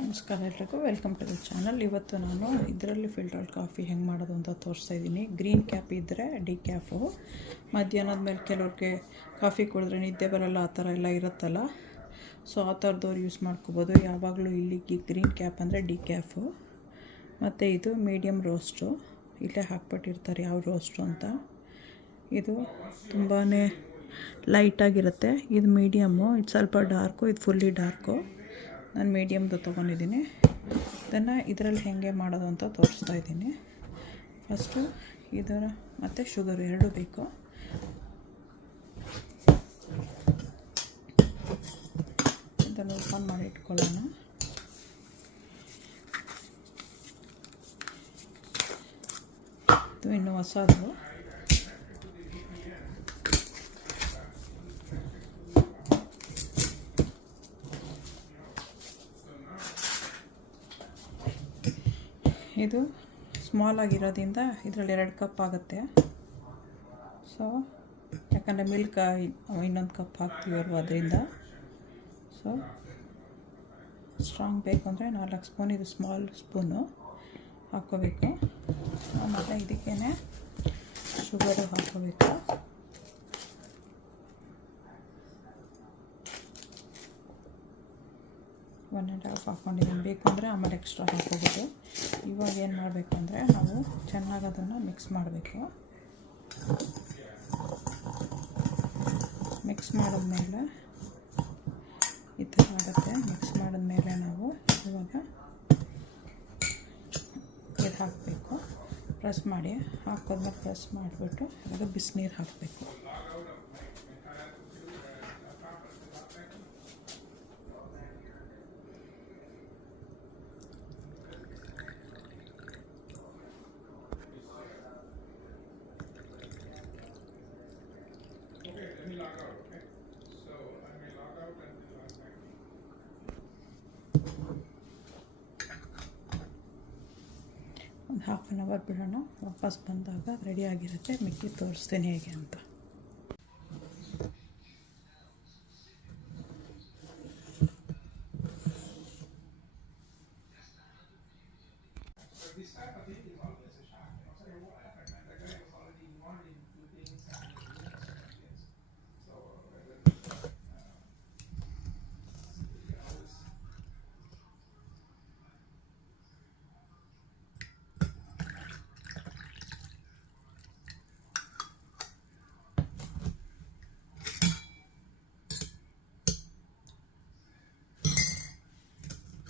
ನಮಸ್ಕಾರ ಎಲ್ರಿಗೂ, welcome to the channel. ಇವತ್ತು ನಾನು ಇದರಲ್ಲಿ ಫಿಲ್ಟರ್ ಕಾಫಿ ಹೆಂಗೆ ಮಾಡೋದು ಅಂತ ತೋರಿಸ್ತಾ ಇದ್ದೀನಿ. ಗ್ರೀನ್ ಕ್ಯಾಪ್ ಇದ್ದರೆ ಡಿಕ್ಯಾಫು. ಮಧ್ಯಾಹ್ನದ ಮೇಲೆ ಕೆಲವ್ರಿಗೆ ಕಾಫಿ ಕುಡಿದ್ರೆ ನಿದ್ದೆ ಬರೋಲ್ಲ, ಆ ಥರ ಎಲ್ಲ ಇರುತ್ತಲ್ಲ. ಸೊ ಆ ಥರದವ್ರು ಯೂಸ್ ಮಾಡ್ಕೋಬೋದು. ಯಾವಾಗಲೂ ಇಲ್ಲಿ ಗ್ರೀನ್ ಕ್ಯಾಪ್ ಅಂದರೆ ಡಿಕ್ಯಾಫು. ಮತ್ತು ಇದು ಮೀಡಿಯಮ್ ರೋಸ್ಟು, ಇಲ್ಲೇ ಹಾಕ್ಬಿಟ್ಟಿರ್ತಾರೆ ಯಾವ ರೋಸ್ಟು ಅಂತ. ಇದು ತುಂಬಾ ಲೈಟಾಗಿರುತ್ತೆ. ಇದು ಮೀಡಿಯಮ್ಮು, ಇದು ಸ್ವಲ್ಪ ಡಾರ್ಕು, ಇದು ಫುಲ್ಲಿ ಡಾರ್ಕು. ನಾನು ಮೀಡಿಯಮ್ದು ತೊಗೊಂಡಿದ್ದೀನಿ. ಇದನ್ನು ಇದರಲ್ಲಿ ಹೇಗೆ ಮಾಡೋದು ಅಂತ ತೋರಿಸ್ತಾ ಇದ್ದೀನಿ. ಫಸ್ಟು ಇದರ ಮತ್ತು ಶುಗರು ಎರಡೂ ಬೇಕು. ಇದನ್ನು ಓಪನ್ ಮಾಡಿ ಇಟ್ಕೊಳ್ಳೋಣ. ಇದು ಇನ್ನೂ ಹೊಸದು. ಇದು ಸ್ಮಾಲ್ ಆಗಿರೋದ್ರಿಂದ ಇದರಲ್ಲಿ 2 ಕಪ್ ಆಗುತ್ತೆ. ಸೊ ಯಾಕಂದರೆ ಮಿಲ್ಕ್ ಇನ್ನೊಂದು ಕಪ್ ಹಾಕ್ತೀವಿ ಅದರಿಂದ. ಸೊ ಸ್ಟ್ರಾಂಗ್ ಬೇಕು ಅಂದರೆ 4 ಸ್ಪೂನ್, ಇದು ಸ್ಮಾಲ್ ಸ್ಪೂನು ಹಾಕ್ಕೋಬೇಕು. ಆಮೇಲೆ ಇದಕ್ಕೇ ಶುಗರು ಹಾಕ್ಕೋಬೇಕು. ಒನ್ ಆ್ಯಂಡ್ ಹಾಫ್ ಹಾಕ್ಕೊಂಡಿದ್ದೀನಿ. ಬೇಕಂದರೆ ಆಮೇಲೆ ಎಕ್ಸ್ಟ್ರಾ ಹಾಕ್ಕೋಬೋದು. ಇವಾಗ ಏನು ಮಾಡಬೇಕಂದ್ರೆ ನಾವು ಚೆನ್ನಾಗಿ ಅದನ್ನು ಮಿಕ್ಸ್ ಮಾಡಬೇಕು. ಮಿಕ್ಸ್ ಮಾಡಿದ್ಮೇಲೆ ಈ ಥರ ಆಗುತ್ತೆ. ಮಿಕ್ಸ್ ಮಾಡಿದ್ಮೇಲೆ ನಾವು ಇವಾಗ ಇದು ಹಾಕಬೇಕು. ಪ್ರೆಸ್ ಮಾಡಿ ಹಾಕೋದ್ಮೇಲೆ ಪ್ರೆಸ್ ಮಾಡಿಬಿಟ್ಟು ಇವಾಗ ಬಿಸಿನೀರು ಹಾಕಬೇಕು. ಒಂದು ಹಾಫ್ ಆನ್ ಅವರ್ ಬಿಡೋಣ. ವಾಪಸ್ ಬಂದಾಗ ರೆಡಿಯಾಗಿರುತ್ತೆ. ಮಿಕ್ಕಿ ತೋರಿಸ್ತೀನಿ ಹೇಗೆ ಅಂತ.